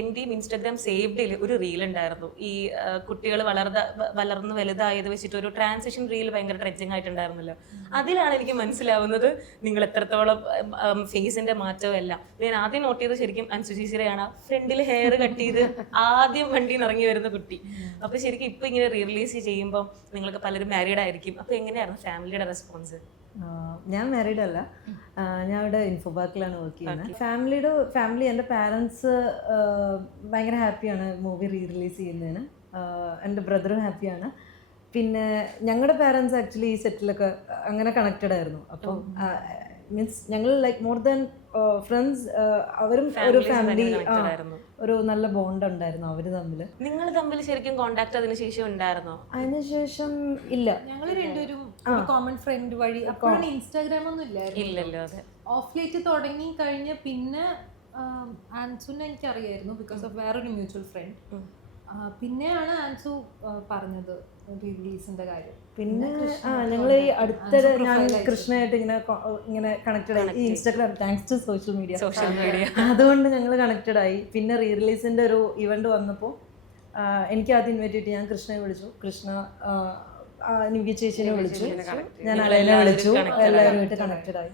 എന്റെയും ഇൻസ്റ്റാഗ്രാം സേവ്ഡിൽ ഒരു റീൽ ഉണ്ടായിരുന്നു. ഈ കുട്ടികൾ വളർന്ന് വലുതായത് വെച്ചിട്ട് ഒരു ട്രാൻസിഷൻ റീൽ ഭയങ്കര ട്രെൻഡിങ് ആയിട്ടുണ്ടായിരുന്നല്ലോ. അതിലാണ് എനിക്ക് മനസ്സിലാവുന്നത് നിങ്ങൾ എത്രത്തോളം ഫേസിന്റെ മാറ്റമല്ല. ഞാൻ ആദ്യം നോട്ട് ചെയ്ത് ശരിക്കും അൻസു ചേച്ചിയുടെയാണ് ഫ്രണ്ടിൽ ഹെയർ കട്ട് ചെയ്ത് ആദ്യം വണ്ടിയിൽ നിന്ന് ഇറങ്ങി വരുന്ന കുട്ടി. അപ്പൊ ശരിക്കും ഇപ്പൊ ഇങ്ങനെ റീ റിലീസ് ചെയ്യുമ്പോൾ നിങ്ങൾക്ക് പലരും മാരീഡ് ആയിരിക്കും. അപ്പൊ എങ്ങനെയായിരുന്നു ഫാമിലിയുടെ റെസ്പോൺസ്? ഞാൻ മാരീഡ് അല്ല, ഞാൻ ഇവിടെ ഇൻഫോപാർക്കിലാണ് വർക്ക് ചെയ്യുന്നത്. ഫാമിലി എൻ്റെ പാരൻസ് ഭയങ്കര ഹാപ്പിയാണ് മൂവി റീ റിലീസ് ചെയ്യുന്നതിന്. എൻ്റെ ബ്രദറും ഹാപ്പിയാണ്. പിന്നെ ഞങ്ങളുടെ പാരൻസ് ആക്ച്വലി ഈ സെറ്റിലൊക്കെ അങ്ങനെ കണക്റ്റഡ് ആയിരുന്നു. അപ്പം മീൻസ് ഞങ്ങൾ ലൈക്ക് മോർ ദാൻ ഫ്രണ്ട്സ്, അവരും ഒരു ഫാമിലി, ഒരു നല്ല ബോണ്ട് ഉണ്ടായിരുന്നു അവർ തമ്മിൽ. നിങ്ങൾ തമ്മിൽ ശരിക്കും കോണ്ടാക്ട് അതിനുശേഷം ഉണ്ടായിരുന്നോ? അതിനുശേഷം ഇല്ല, ഞങ്ങൾ രണ്ടുപേരും കോമൺ ഫ്രണ്ട് വഴി. അപ്പോഴാണ് ഇൻസ്റ്റാഗ്രാം ഒന്നും ഇല്ലല്ലോ. അതെ, ഓഫ് ലൈറ്റ് തുടങ്ങി കഴിഞ്ഞ് പിന്നെ ആൻസുനെ എനിക്കറിയായിരുന്നു ബിക്കോസ് ഓഫ് വേറൊരു മ്യൂച്വൽ ഫ്രണ്ട്. പിന്നെയാണ് ആൻസു പറഞ്ഞത് റിലീസിന്റെ കാര്യം. പിന്നെ ഞങ്ങൾ ഈ അടുത്തിടെ ഞാൻ കൃഷ്ണയായിട്ട് ഇങ്ങനെ കണക്റ്റഡ് ആയി. ഈ Instagram thanks to social media അതുകൊണ്ട് ഞങ്ങൾ കണക്റ്റഡ് ആയി. പിന്നെ റീ റിലീസിന്റെ ഒരു ഇവന്റ് വന്നപ്പോൾ എനിക്ക് ആദ്യം ഇൻവൈറ്റ് ചെയ്തിട്ട് ഞാൻ കൃഷ്ണയെ വിളിച്ചു, കൃഷ്ണ നിവ്യ ചേച്ചിനെ വിളിച്ചു, ഞാൻ അലനെ വിളിച്ചു, എല്ലാവരുമായിട്ട് കണക്റ്റഡ് ആയി.